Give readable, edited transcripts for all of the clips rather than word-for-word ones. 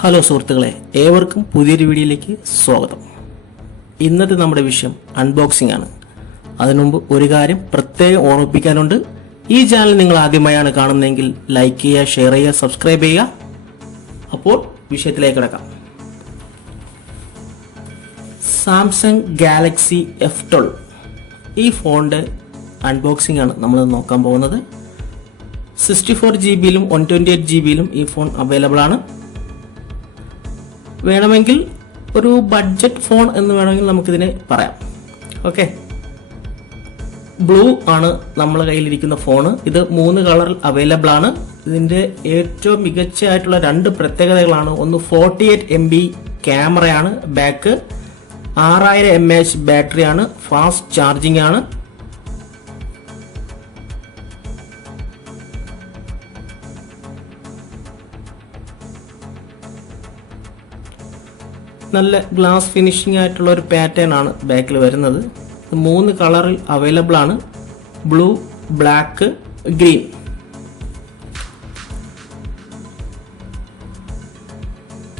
Hello സുഹൃത്തുക്കളെ, ഏവർക്കും പുതിയൊരു വീഡിയോയിലേക്ക് സ്വാഗതം. ഇന്നത്തെ നമ്മുടെ വിഷയം അൺബോക്സിംഗ് ആണ്. അതിനുമുമ്പ് ഒരു കാര്യം പ്രത്യേകം ഓർമ്മിപ്പിക്കാനുണ്ട്. ഈ ചാനൽ നിങ്ങൾ ആദ്യമായാണ് കാണുന്നതെങ്കിൽ ലൈക്ക് ചെയ്യുക, ഷെയർ ചെയ്യുക, സബ്സ്ക്രൈബ് ചെയ്യുക. അപ്പോൾ വിഷയത്തിലേക്ക് കിടക്കാം. സാംസങ് ഗാലക്സി F12 ഈ ഫോണിന്റെ അൺബോക്സിംഗ് ആണ് നമ്മൾ നോക്കാൻ പോകുന്നത്. 64GB 128GB ഈ ഫോൺ അവൈലബിൾ ആണ്. വേണമെങ്കിൽ ഒരു ബഡ്ജറ്റ് ഫോൺ എന്ന് വേണമെങ്കിൽ നമുക്കിതിനെ പറയാം. ഓക്കെ, ബ്ലൂ ആണ് നമ്മളെ കയ്യിലിരിക്കുന്ന ഫോണ്. ഇത് 3 കളറിൽ അവൈലബിൾ ആണ്. ഇതിന്റെ ഏറ്റവും മികച്ചതായിട്ടുള്ള 2 പ്രത്യേകതകളാണ്. ഒന്ന് 48MB ക്യാമറയാണ്, ബാക്ക് 6000 mAh ബാറ്ററിയാണ്, ഫാസ്റ്റ് ചാർജിംഗ് ആണ്. നല്ല ഗ്ലാസ് ഫിനിഷിംഗ് ആയിട്ടുള്ള ഒരു പാറ്റേൺ ആണ് ബാക്കിൽ വരുന്നത്. 3 കളറിൽ അവൈലബിൾ ആണ്, blue, black, green.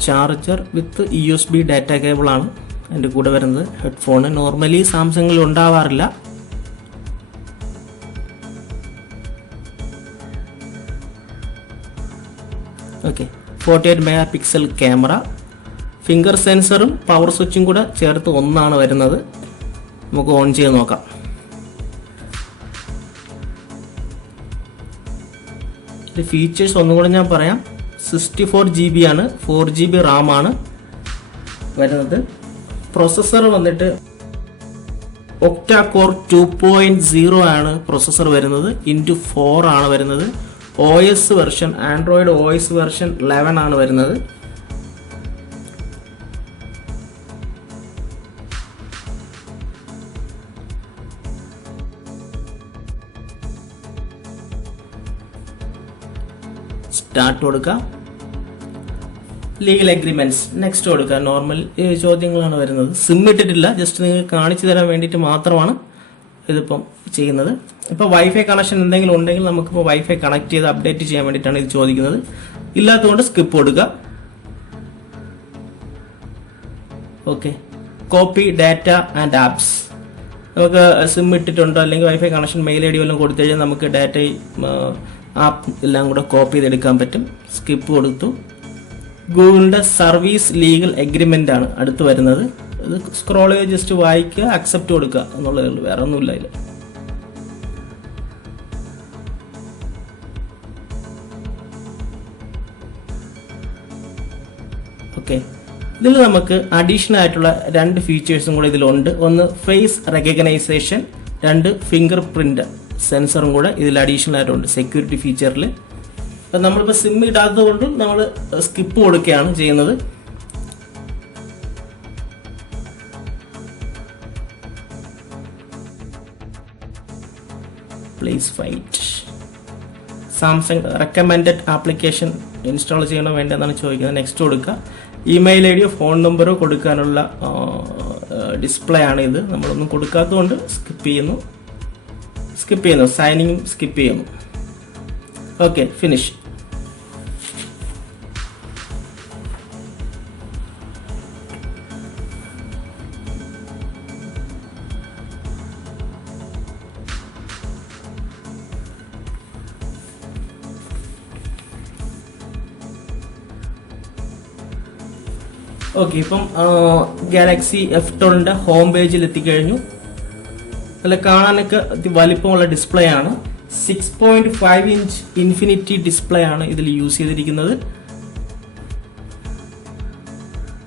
Charger with USB data cable ആണ് അതിൻ്റെ കൂടെ വരുന്നത്. ഹെഡ്ഫോൺ നോർമലി സാംസങ്ങിൽ ഉണ്ടാവാറില്ല. ഓക്കെ, 48 MP ക്യാമറ, ഫിംഗർ സെൻസറും പവർ സ്വിച്ചും കൂടെ ചേർത്ത് ഒന്നാണ് വരുന്നത്. നമുക്ക് ഓൺ ചെയ്ത് നോക്കാം. ഫീച്ചേഴ്സ് ഒന്നുകൂടെ ഞാൻ പറയാം. 64GB ആണ്, 4GB റാം ആണ് വരുന്നത്. പ്രൊസസ്സർ വന്നിട്ട് ഒക്ടാ കോർ 2.0 ആണ് പ്രൊസസ്സർ വരുന്നത്. *4 ആണ് വരുന്നത്. OS version Android OS version 11 ആണ് വരുന്നത്. സ്റ്റാർട്ട് കൊടുക്കുക. ലീഗൽ അഗ്രിമെന്റ്സ് നെക്സ്റ്റ് കൊടുക്കുക. നോർമൽ ചോദ്യങ്ങളാണ് വരുന്നത്. സിം ഇട്ടിട്ടില്ല, ജസ്റ്റ് നിങ്ങൾക്ക് കാണിച്ചു തരാൻ വേണ്ടിയിട്ട് മാത്രമാണ് ഇതിപ്പം ചെയ്യുന്നത്. ഇപ്പോൾ വൈഫൈ കണക്ഷൻ എന്തെങ്കിലും ഉണ്ടെങ്കിൽ നമുക്കിപ്പോൾ വൈഫൈ കണക്ട് ചെയ്ത് അപ്ഡേറ്റ് ചെയ്യാൻ വേണ്ടിയിട്ടാണ് ഇത് ചോദിക്കുന്നത്. ഇല്ലാത്തതുകൊണ്ട് സ്കിപ്പ് കൊടുക്കുക. Okay, copy data and apps. നമുക്ക് സിം ഇട്ടിട്ടുണ്ടോ അല്ലെങ്കിൽ വൈഫൈ കണക്ഷൻ മെയിൽ ID വല്ലതും കൊടുത്തു കഴിഞ്ഞാൽ നമുക്ക് ഡാറ്റ ആപ്പ് എല്ലാം കൂടെ കോപ്പി ചെയ്തെടുക്കാൻ പറ്റും. സ്കിപ്പ് കൊടുത്തു. ഗൂഗിളിന്റെ സർവീസ് ലീഗൽ എഗ്രിമെന്റ് ആണ് അടുത്ത് വരുന്നത്. ഇത് സ്ക്രോൾ ചെയ്ത് ജസ്റ്റ് വായിക്കുക, അക്സെപ്റ്റ് കൊടുക്കുക എന്നുള്ളതേ ഉള്ളൂ, വേറെ ഒന്നുമില്ല ഇതിൽ. ഓക്കെ, ഇതിൽ നമുക്ക് അഡീഷണൽ ആയിട്ടുള്ള 2 ഫീച്ചേഴ്സും കൂടെ ഇതിലുണ്ട്. ഒന്ന് ഫേസ് റെക്കഗ്നൈസേഷൻ, 2 ഫിംഗർ പ്രിന്റ് സെൻസറും കൂടെ ഇതിൽ അഡീഷണൽ ആയിട്ടുണ്ട് സെക്യൂരിറ്റി ഫീച്ചറിൽ. നമ്മളിപ്പോൾ സിം ഇടാത്തത് കൊണ്ട് നമ്മൾ സ്കിപ്പ് കൊടുക്കുകയാണ് ചെയ്യുന്നത്. Please fight. Samsung recommended application install ചെയ്യണോ വേണ്ടെന്നാണ് ചോദിക്കുന്നത്. നെക്സ്റ്റ് കൊടുക്കുക. ഇമെയിൽ ID ഫോൺ നമ്പറോ കൊടുക്കാനുള്ള ഡിസ്പ്ലേ ആണ് ഇത്. നമ്മളൊന്നും കൊടുക്കാത്തതുകൊണ്ട് സ്കിപ്പ് ചെയ്യുന്നു. സൈനിങ്ങും സ്കിപ്പ് ചെയ്യുന്നു. Okay, finish. ഓക്കെ, ഇപ്പം ഗാലക്സി F12 ഹോം പേജിൽ എത്തിക്കഴിഞ്ഞു. നല്ല കാണാനൊക്കെ വലിപ്പമുള്ള ഡിസ്പ്ലേ ആണ്. 6.5 ഇഞ്ച് ഇൻഫിനിറ്റി ഡിസ്പ്ലേ ആണ് ഇതിൽ യൂസ് ചെയ്തിരിക്കുന്നത്.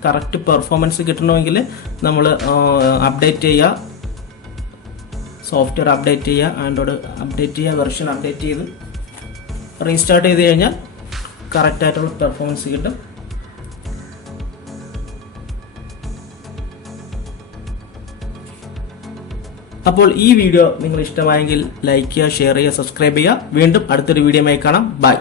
കറക്റ്റ് പെർഫോമൻസ് കിട്ടണമെങ്കിൽ നമ്മൾ അപ്ഡേറ്റ് ചെയ്യുക, സോഫ്റ്റ്വെയർ അപ്ഡേറ്റ് ചെയ്യുക, ആൻഡ്രോയിഡ് അപ്ഡേറ്റ് ചെയ്യുക, വെർഷൻ അപ്ഡേറ്റ് ചെയ്ത് റീസ്റ്റാർട്ട് ചെയ്ത് കഴിഞ്ഞാൽ കറക്റ്റ് ആയിട്ടുള്ള പെർഫോമൻസ് കിട്ടും. അപ്പോൾ ഈ വീഡിയോ നിങ്ങൾ ഇഷ്ടമായെങ്കിൽ ലൈക്ക് ചെയ്യുക, ഷെയർ ചെയ്യുക, സബ്സ്ക്രൈബ് ചെയ്യുക. വീണ്ടും അടുത്തൊരു വീഡിയോയുമായി കാണാം. ബൈ.